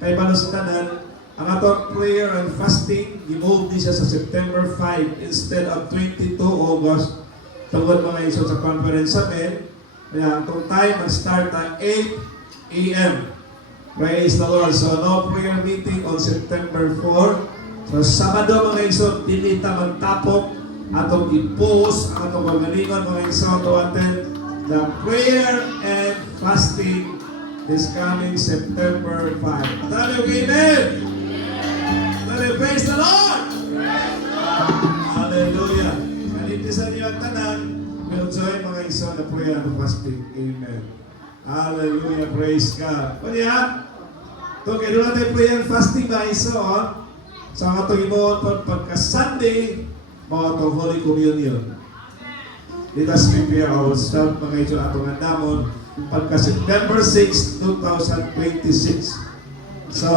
kay Balustanan, ang atong prayer and fasting, i-move din siya sa September 5 instead of 22 August. Tungod mga iso sa conference sa men. Kaya ang time mag-start at 8 a.m. Praise the Lord. So no prayer meeting on September 4. So Sabado mga iso, dili ta magtapok atong i-post ang atong magalingon mga iso to attend the prayer and fasting this coming September 5. At amen! Praise the Lord! Hallelujah! Kanitisan niyo ang tanan, we'll join mga iso na prayer and fasting. Amen. Hallelujah! Praise God! Kanya, ito kayo doon natin prayer and fasting mga iso, sa mga itong imoon pagka-Sunday, mga itong Holy Communion. Let us prepare ourselves mga iso atong andamon pagka-September 6, 2026. So,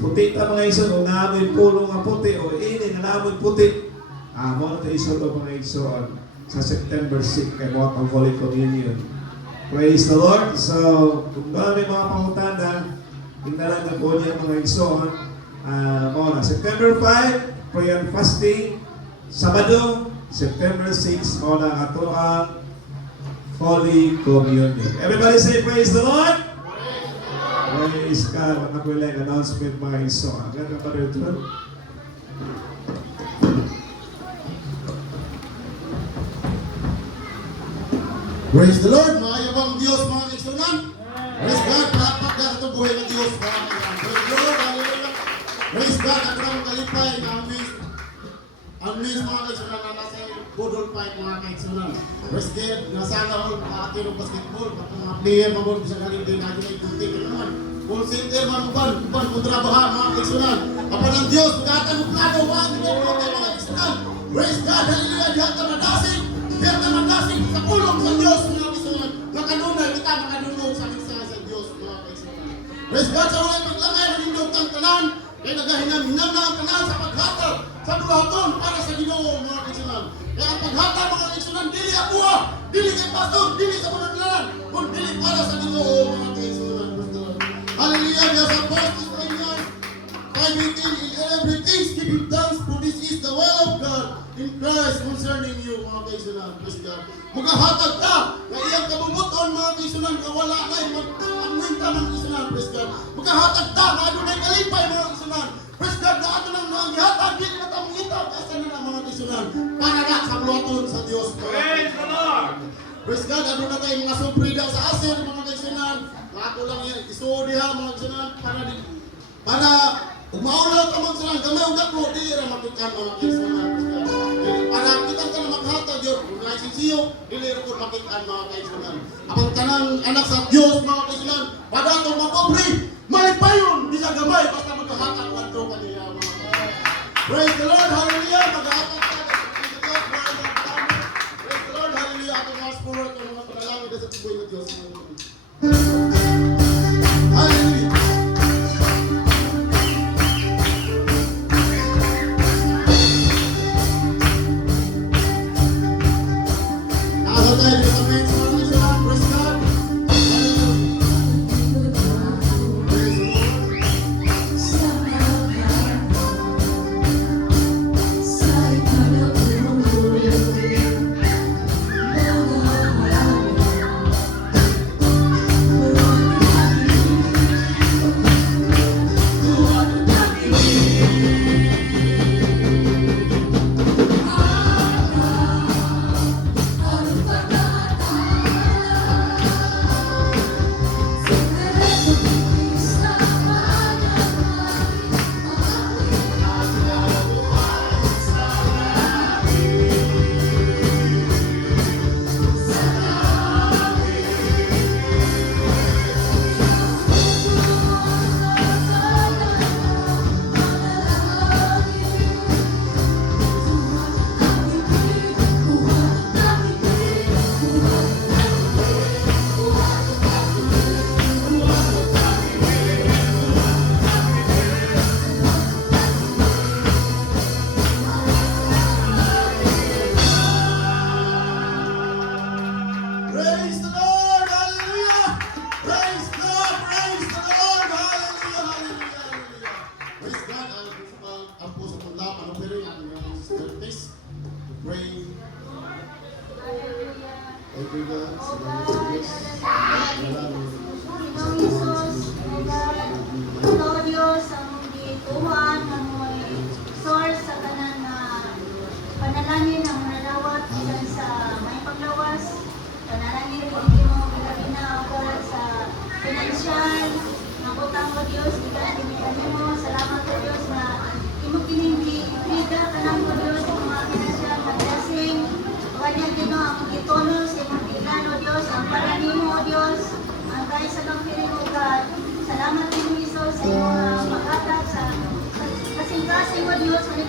puti ta mga iso, kung naamoy pulong nga puti o ini nga naamoy puti, mga ito iso ito mga iso sa September 6 kay mga itong Holy Communion. Praise the Lord. So, kung ba may mga pangutana, tingnalan na po niya mga iso, mga September 5, prayer and fasting. Sabado, September 6, mga ato ang Holy Communion. Everybody say praise the Lord! Praise God. What na po yung announcement mga iso. Agad na pa rin ito. Praise the Lord! Mga yabang Diyos, mga kaigsunan. Praise God! Dapat na ito buhay ng Diyos. Praise the Lord! Hallelujah! Praise God! At ang kalipay na ang miss mga kaigsunan na nasa Budol Fight mga kaigsunan. Praise God! Nasana ko mga atiro basketball. At mga player mabon sa kalipay na ito ay kunting naman. Kung center man kontrabahan mga kaigsunan. Kapag ang Diyos, magkatan mo plano, wag ito mga kaigsunan. Praise God! Hallelujah! Diyan ka madasig! Diyan ka madasig sa ulong sa Diyos mga kaigsunan. Nakanunay kita makanunod sa mensahe sa Diyos mga kaigsunan. Praise God! Sa ulit maglangay manindog ang tanan. Kaya nagahinam-hinam na ang tanan sa paghatag sa buhaton para sa Ginoo mga kaigsunan. Kaya ang paghatag mga kaigsunan, dili abuha, dili kay pastor, dili sa mananalan, kung dili para sa Ginoo mga kaigsunan. Hallelujah! Yes, Apostles 5:18, in everything giving thanks, for this is the will of God in Christ concerning you, mga kaigsunan. Praise God. Magahatag ka na iyang kabumuton, mga kaigsunan, na wala kay mag-amwinta, mga kaigsunan. Praise God. Magahatag ka na ano na kalipay, mga kaigsunan. Praise God, na ato nang nangihatag, hindi na tamang itaw, kasi na lang, mga kaigsunan, para na sa buhaton sa Diyos. Praise the Lord! Praise God, ano na tayo mga suprida sa asin, mga kaigsunan. Lato lang yan, isuodiha, mga kaigsunan, para umaulaw ka mga kaigsunan, gamay ang gagmo, di rin makikan, mga kaigsunan. Para kita ka na maghatag yun, kung naisisiyo, dili rin ko makikan, mga kaigsunan. Apang tanang anak sa Diyos, mga kaigsunan, padatong mapobre, may payon, di sa gamay, basta maghahatag lang ito kanila, mga kaigsunan. Praise the Lord, hallelujah, maghahatag ka. Praise the Lord, hallelujah, atong mga sport, atong mga panalangin sa tuboy ng Diyos. Hallelujah. Nasa tayo sa main sa mga kaigsunan, praise God. Praise the Lord.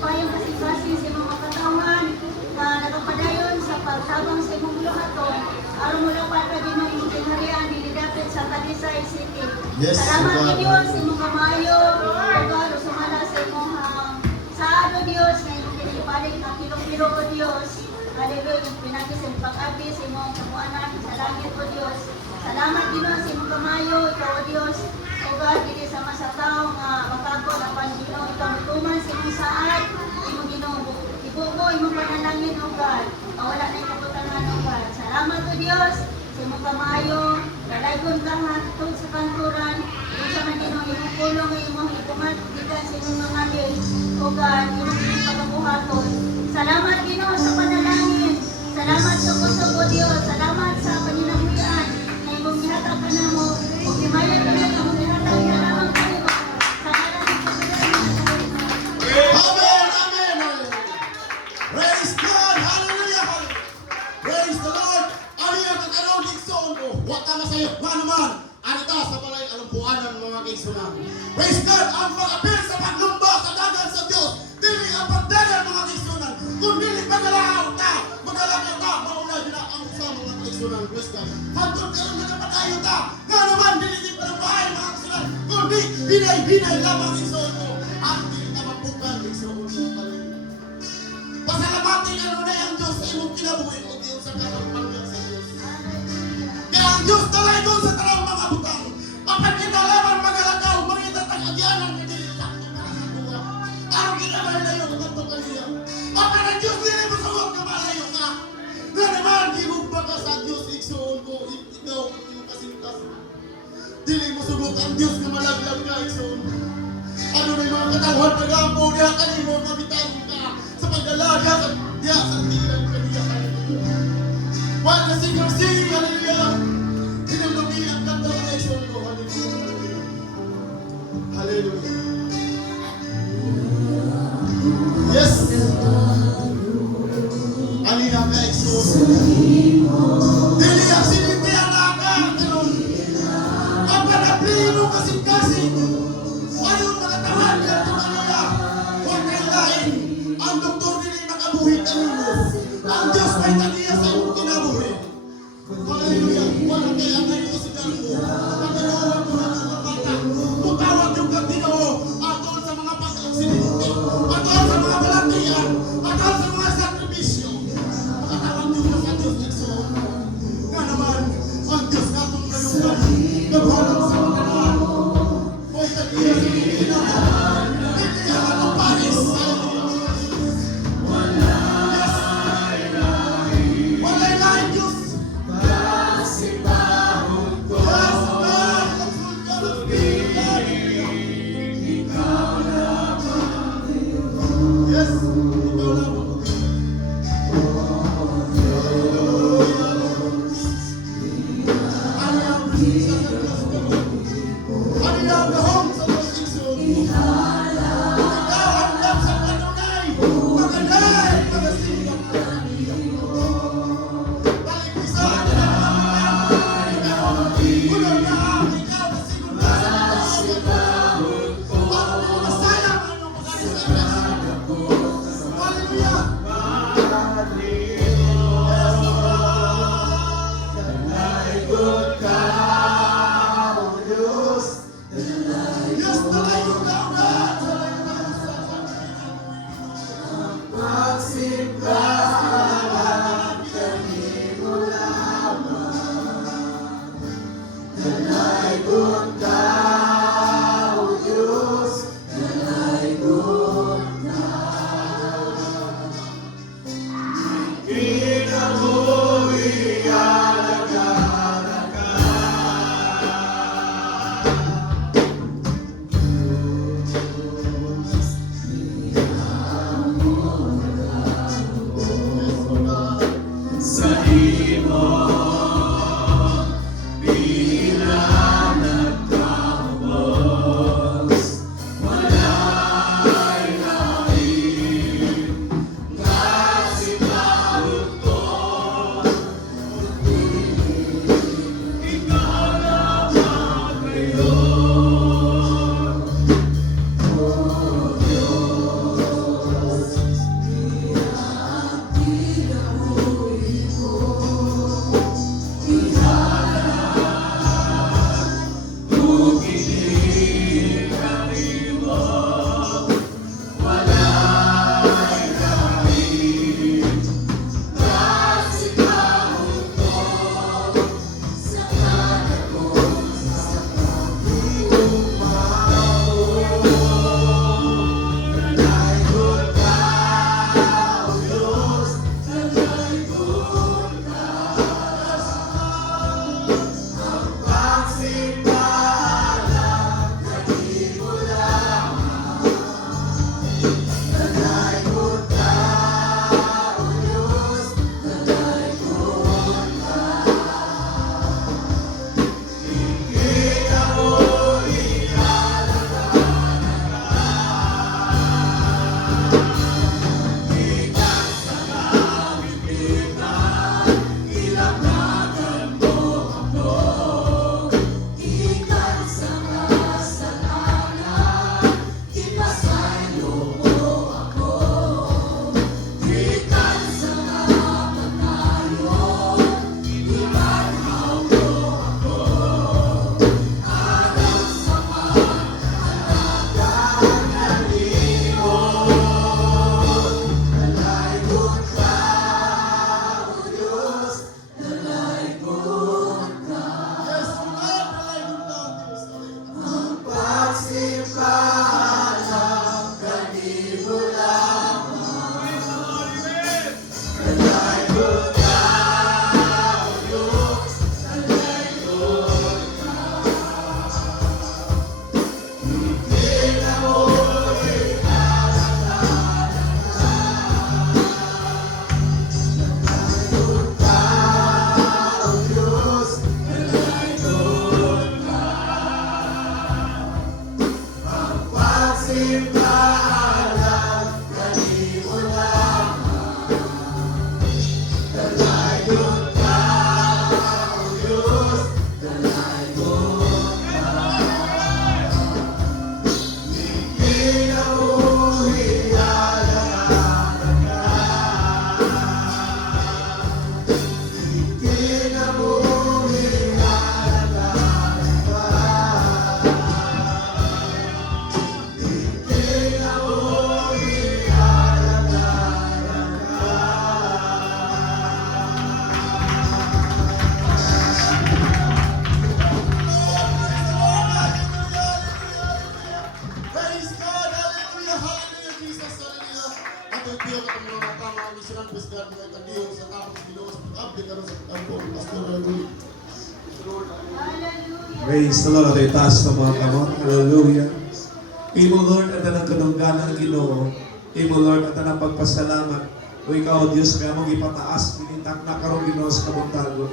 payong kasing-kasing sa mga katawan na nagpadayon sa pagtabang sa imong luhaton aron mula pa ka din ang imong kinaharian dinidapit sa Talisay City. Yes, Salamat God. kay Dios sa imong kamayo, pagkaro sumala sa imong saado Dios na imong kinilipalig na kilo-kilo o Dios. Hallelujah, pinagi sa pag-abi sa imong kapuanan sa langit o Dios. Salamat Ginoo sa imong kamayo, ikaw o Dios. O God, dili sa masataw nga makagod ang Ginoo, ikaw tuman sa imong saad, imong Ginoo. Ibugo imong panalangin o God. Wala na ikabutangan o God. Salamat o Dios sa imong kamayo. Dalaygon ka hatod sa kanturan. Kung sa Ginoo imong pulong imong ipumatigan sa imong mga bil. O God, imong pagkabuhaton. Salamat Ginoo sa panalangin. Salamat sa kusog o Dios. Salamat sa paninamuyan na imong gihatag ka namo. O himaya ka na imong gihatag ka lamang kayo. Sa ngalan ng Panginoon. Amen, amen, hallelujah. Praise God, hallelujah, hallelujah. Praise the Lord. Aliyah at anong Dixon ko. Huwag ka masayot ba naman? Anita sa balay alumpuanan mga kaigsunan. Praise God, ang pag-apil sa paglumba sa dagat sa Diyos. Dili ang pagdagan mga kaigsunan. Kung dili magalaw ta, magalaw ta, mauna din ang sa mga kaigsunan. Praise God. Hantod ka lang nagapatayo ta. Nga naman, dili din pa ng bahay mga kaigsunan. Kung di, hinay-hinay lamang kaigsunan ko. At dili ka mapukan kaigsunan ko. Pasalamatin ano na ang Diyos sa imong kinabuhi o Diyos sa karampangyan sa Diyos. Kaya ang Diyos talay doon sa tarang mga butang. Kapag kinalaman magalagaw, mga itatag-agyanan na nilitakto para sa buwa. Araw kita malayo ng kanto kaniya. Kapag ang Diyos nila mo sa huwag na malayo ka. Nga naman, gibog ba ka sa Diyos, iksoon ko, ikaw, iyong kasintas. Dili mo sugot ang Diyos na malaglag ka, iksoon. Ano na yung mga katawan na gampo, diya kanimo, mabitan ka sa pagdalaga, diya sa tiran kaniya, hallelujah. One na sing, hallelujah. Sinulungi ang kanta ng iksoon ko, hallelujah. Hallelujah. Yes. Alina ka iksoon. Dili ang sinindi ang laka, ganun. Ang panaplino kasing-kasing. Ayun mga tawad ka ito kanila. Huwag kang lain. Ang doktor nila makabuhi kanino. Ang Diyos may taniya sa iyong kinabuhi. Hallelujah. Walang kaya ang ngayon si Ganpo. Pagkakaroon mo na ng bata. Mutawag yung Ginoo. Atol sa mga pag-aksidente. Atol sa mga balatian. Atol sa mga sakripisyo. Makatawag yung sa Diyos Iksoon. Nga naman, ang Diyos na itong nayungan. Nagwalang sa mga naman. Hoy, tagiyas ang itinaan. Itiyahan ang Paris. Yes. Walay lain Diyos. Yes, God. Yes, ikaw lamang. Yes, simbahan, kanimo lamang. Dalaygon ka, O Diyos, dalaygon ka. Di kinabuhi alang-alang ka. Di kinabuhi alang-alang ka. Di kinabuhi alang-alang ka. Praise God! Hallelujah! Hallelujah! Jesus! Hallelujah! At ang tiyo ka mga matama ang misinan, praise God, mga itagiyo sa tapos Ginoo sa pag-update ka sa pag-update Pastor Hallelujah! Hallelujah. Praise the Lord. Ito'y taas ng mga kamot. Hallelujah. Imo Lord, at ang kanungganan Ginoo. Imo Lord, at ang pagpasalamat. O ikaw, Diyos, kaya mong ipataas, pinitak na karong Ginoo sa kabuntago.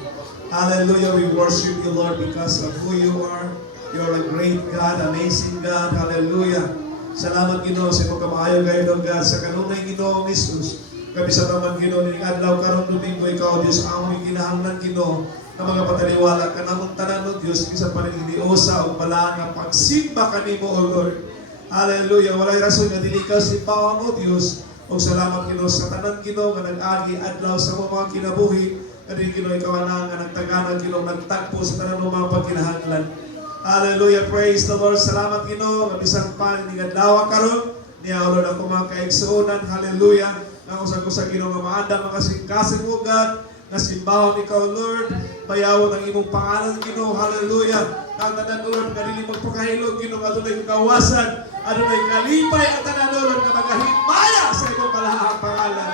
Hallelujah. We worship you, Lord, because of who you are. You are a great God, amazing God. Hallelujah. Salamat, Ginoo, sa imong kamaayo kayo, Lord God, sa kanunay Ginoo, Jesus. Kami sa taman, Ginoo, ning adlaw karong Domingo, ikaw, Diyos, amoy kinahanglan, Ginoo, na mga pataliwala ka namang tanan, O Diyos, kisa paninidiosa o pala nga pagsimba kanimo, O Lord. Hallelujah. Walay rason nga dili ka simbahan, O Diyos. O salamat, Ginoo, sa tanan, Ginoo, nga nag-agi adlaw sa mga kinabuhi. Kadin, Ginoo, ikaw na nga nagtaganan, Ginoo, nagtagpo sa tanan ng mga pagkinahanglan. Hallelujah. Praise the Lord. Salamat, Ginoo. Bisang pa ni adlaw karon niya, O Lord, ako mga kaigsuonan. Hallelujah. Nga usag-usag, Ginoo, nga maanda mga kasing mo, God, na simbahon ikaw, Lord. Bayawon ang imong pangalan, Ginoo. Hallelujah. Ang tanan, Lord, nga dili magpakahilog, Ginoo, nga dunay kawasan, adunay kalipay, at tanan, Lord, nga magahimaya sa imong kalahang pangalan.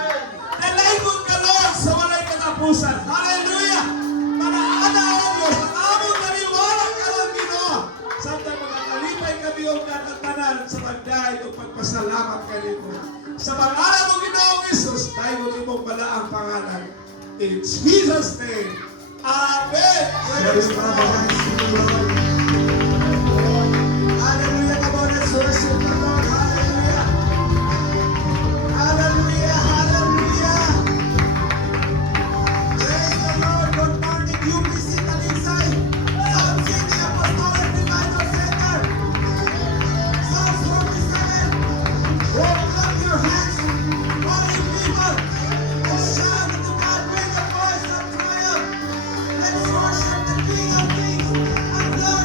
Dalaygon ka, Lord, sa walay katapusan. Hallelujah. Manaana, O Diyos, ang among naniwala karon, Ginoo. Samtang mga kalipay kami, O God, at tanan sa pagdaig o pagpasalamat kanimo. Sa pangalan mo, Ginoo Jesus, tayo mo imong balaang pangalan. In Jesus' name, Amen. Praise God. Hallelujah. Come on, let's worship the Lord. Hallelujah. Hallelujah. Hallelujah. Praise the Lord. Good morning, UPC Talisay. South City Apostolic Revival Center. Psalms 47. Open up your hands, all you people, and shout to God with a voice of triumph. Let's worship the King of Kings and Lord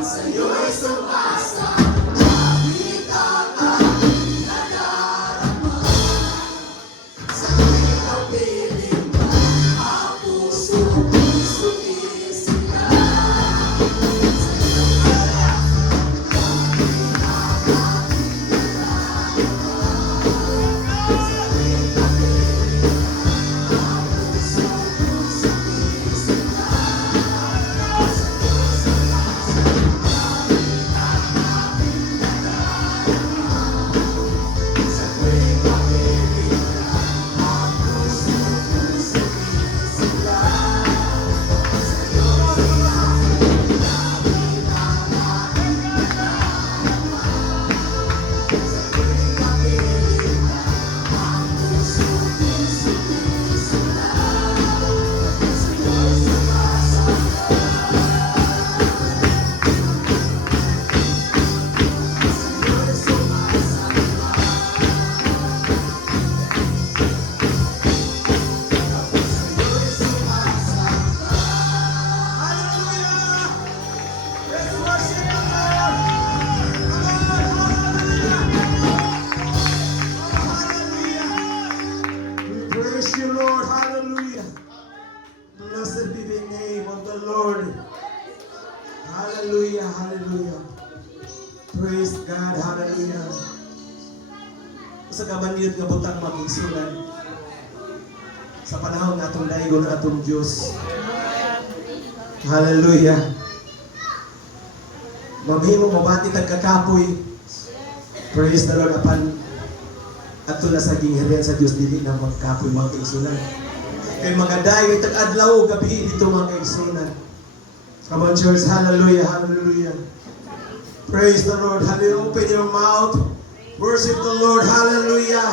sa'yo'y sumasa. Praise you, Lord. Hallelujah. Blessed be the name of the Lord. Hallelujah. Hallelujah. Praise God. Hallelujah. Sa kamaniyot nga butang magigsunan sa panahon nga atong daigo na atong Diyos. Hallelujah. Mamhimo mabati tagkakapoy. Praise the Lord apan ato na sa gingharian sa Diyos dili na magkapoy mga kaigsunan. Kay mga dayo tag-adlaw gabi dito mga kaigsunan. Come on church, hallelujah, hallelujah. Praise the Lord, hallelujah. Open your mouth. Worship the Lord, hallelujah.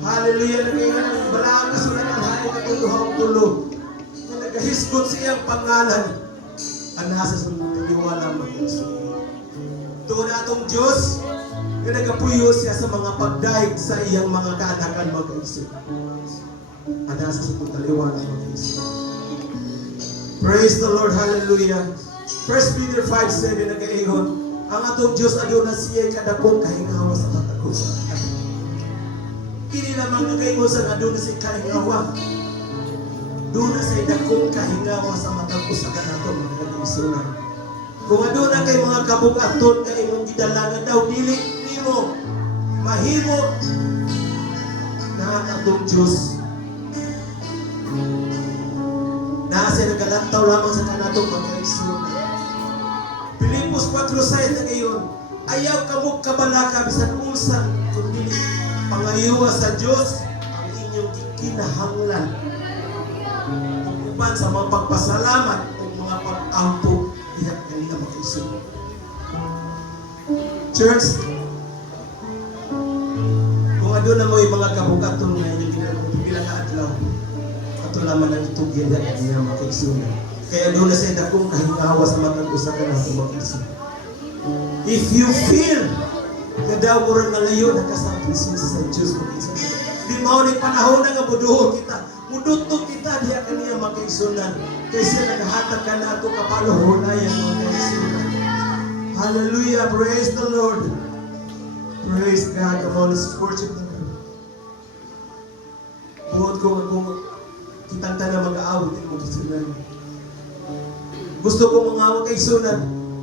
Hallelujah. Naging balang kasulatan hayo katuluhang tulo. Nagahisgot siyang pangalan. Anasa sa pagniwala mga kaigsunan. Tuon atong Diyos, na nagapuyo siya sa mga pagdaig sa iyang mga kaanakan mag-isip. Anasa sa pagtaliwan ng mag-isip. Praise the Lord, hallelujah. 1 Peter 5:7 nag-iingon, ang atong Diyos aduna siya kadakong kahingawa sa matagos sa atin. Kini lamang nag-iingon sa aduna siya kahingawa. Duna siya dakong kahingawa sa matagos sa kanatong mga kaisunan. Kung aduna kay mga kabukaton kay imong gidalangan daw dili nimo mahimo na atong Diyos na siya nagalantaw lamang sa kanatong mga kaisunan. Pilipos 4:6 na ngayon, ayaw kamog kabalaka bisan unsan kundi pangayuwa sa Diyos ang inyong kinahanglan. Uban sa mga pagpasalamat o mga pag-ampo diha kanila mga kaisunan. Church, kung adun na mo yung mga kabukaton na inyong ginagawa na adlaw, ato naman ang itugyan na kanila mga kaisunan. Kaya doon na sa dakong kahingawa sa matag-usa ka natin mga kaisunan. If you feel na daw mo rin nalayo na kasapisin sa Diyos mga kaisunan, di mo ni panahon na nga buduho kita, mudutog kita diya kanila mga kaisunan, kaysa naghahatag ka na ito kapaluhunayan mga kaisunan. Hallelujah, praise the Lord. Praise God. Come on, let's worship the Lord. Buot ko kitang na mag-aawit mo kaisunan. Gusto ko mga awag kaisunan,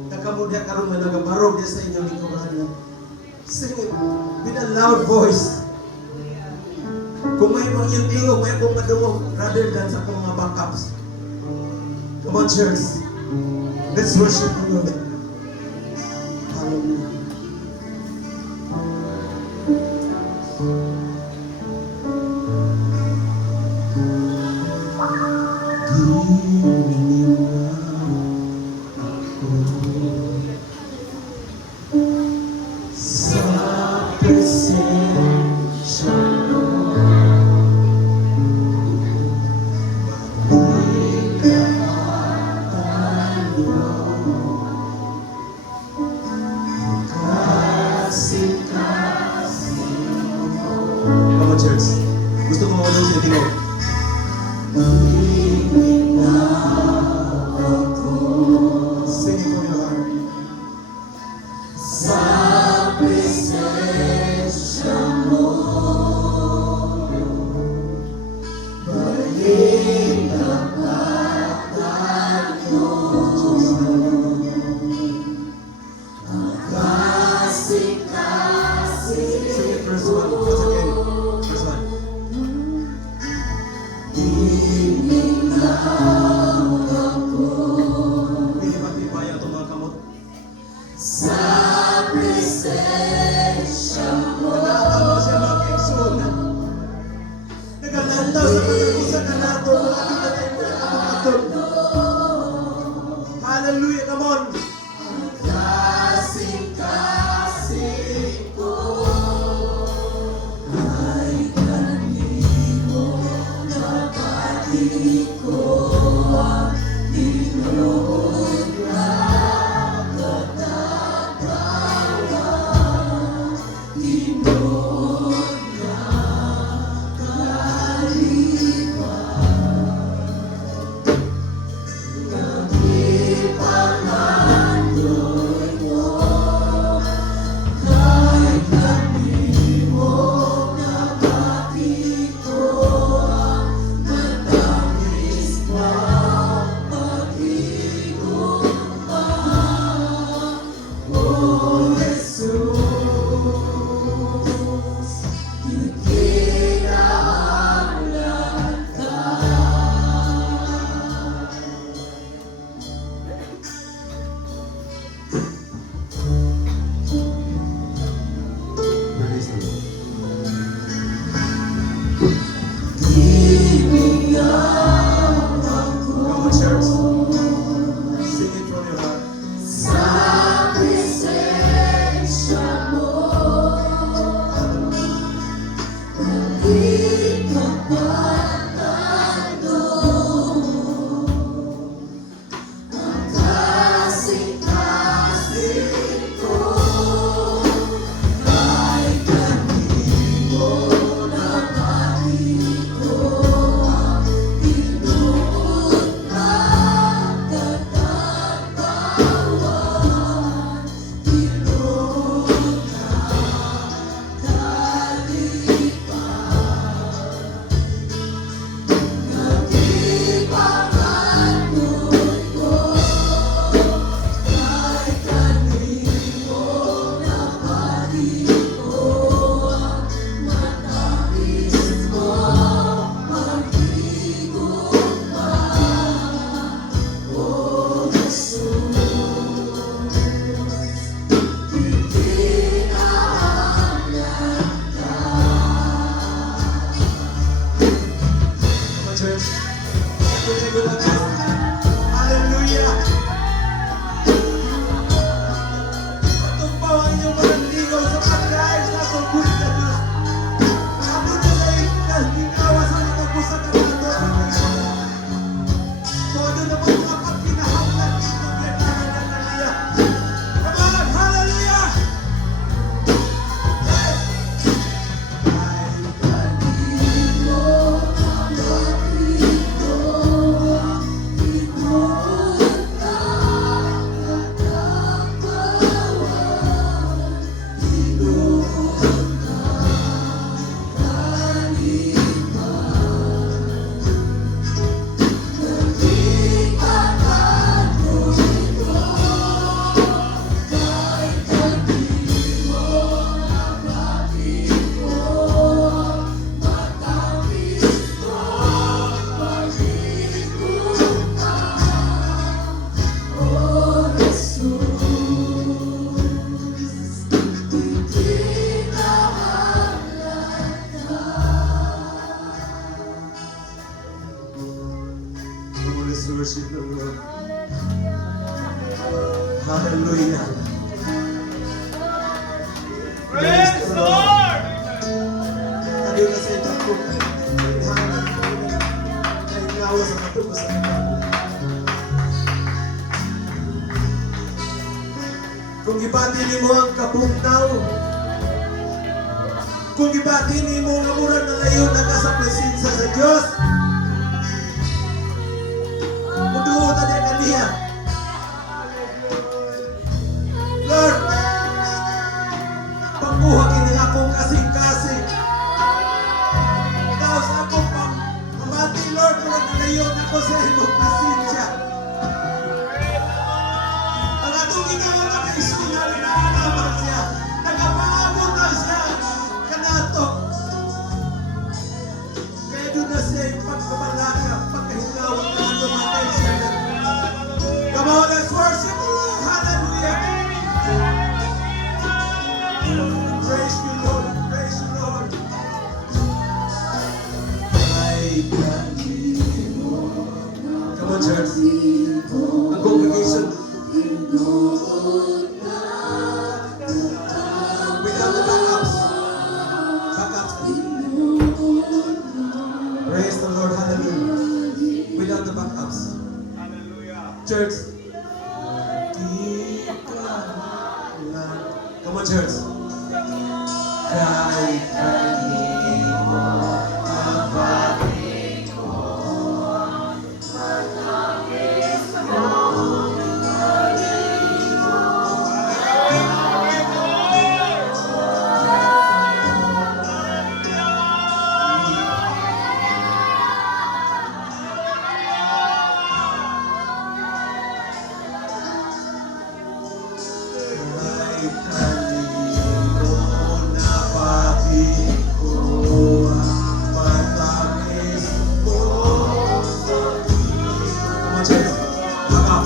nakamudya karon na nagabarog sa inyong lingkuranan. Sing it with a loud voice. Kung may mga yung tingog, may akong madungog rather than sa mga backups. Come on, church. Let's worship the Lord. Hallelujah. Church. Gusto ko mawala siya tingog. Hallelujah, come on. Praise the Lord. Come on, church. Sing it from your heart. Church. Hallelujah. Tumpaw ang iyong mga ligaw sa pagkain sa pagbuhay na Diyos. Amo na sa ikas, ginawa sa mga kusaka na ito. Todo na mga pagkinahanglan dito, Vietnam na Nalia. Come on, hallelujah! Let's worship the Lord. Hallelujah. Praise the Lord! Adiyo na sa ito ko. Ay ngawa sa katubo sa kapal. Kung ibati ni mo ang kabungnaw, kung ibati ni mo ang murag na layon na ka sa presensya sa Diyos, muduo ta niya kaniya. Lord, pagbuha kini akong kasing-kasing. Ikaw sa akong pamati, Lord, murag na layon ako sa imong presensya. Ang atong ikaw na kaisungan na naman siya. Nagapangabot na siya kanato. Kaya doon na siya yung pagkabalaka, pagkahingawa na namatay siya. Church. Di kahalan. Come on, church. Kahit kanino mabati ko, matapis mo ng kanino. Kahit kanino napati ko, matapis mo sa kanino. Come on, church. Come on.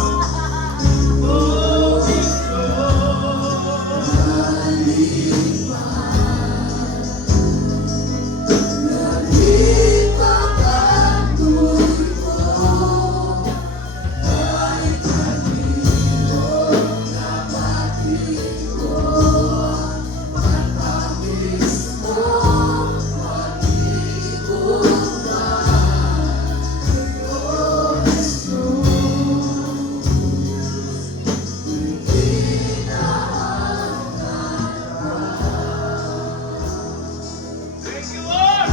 Thank you, Lord.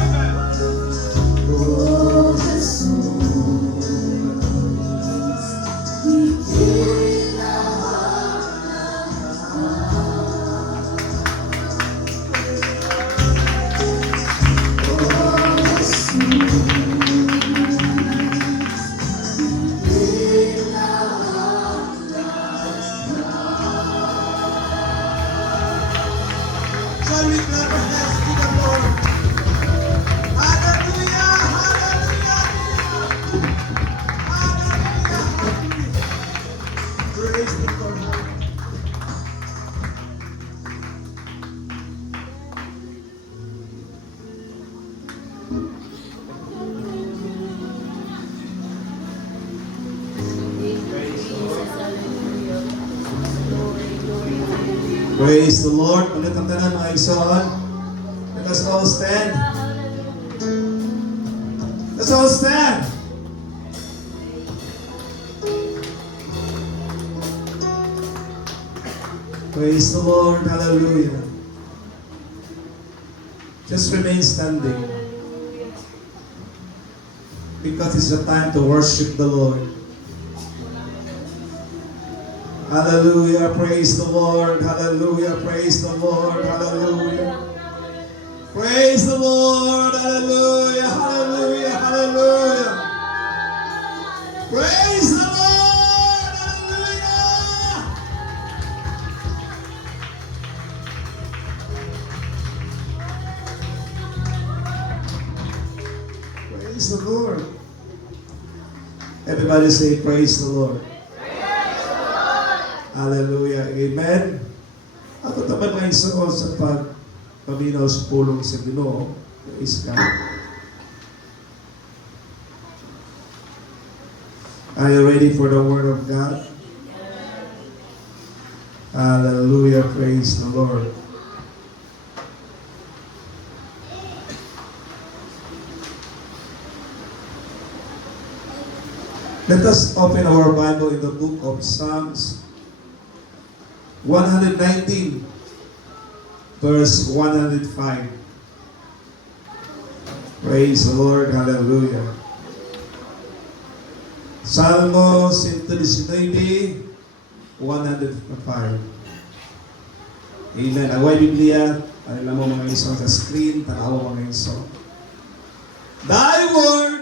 Shall we clap our hands to the Lord? Hallelujah! Hallelujah! Hallelujah! Praise the Lord. Praise the Lord. Ulit ang tanan mga igsoon. Let us all stand. Let's all stand. Praise the Lord. Hallelujah. Just remain standing. Because it's a time to worship the Lord. Hallelujah. Praise the Lord. Hallelujah. Praise the Lord. Hallelujah. Praise the Lord. Hallelujah. Hallelujah. Hallelujah. Praise the Lord. Hallelujah. Praise the Lord. Everybody say, praise the Lord. Hallelujah. Amen. Ako naman mga isoon sa pagpaminaw sa pulong sa Ginoo. Praise God. Are you ready for the Word of God? Hallelujah. Praise the Lord. Let us open our Bible in the book of Psalms 119, verse 105. Praise the Lord. Hallelujah. Salmo 119, 105. Amen. Away Biblia. Alam mo mga isong sa screen. Tanawa mga isong. Thy word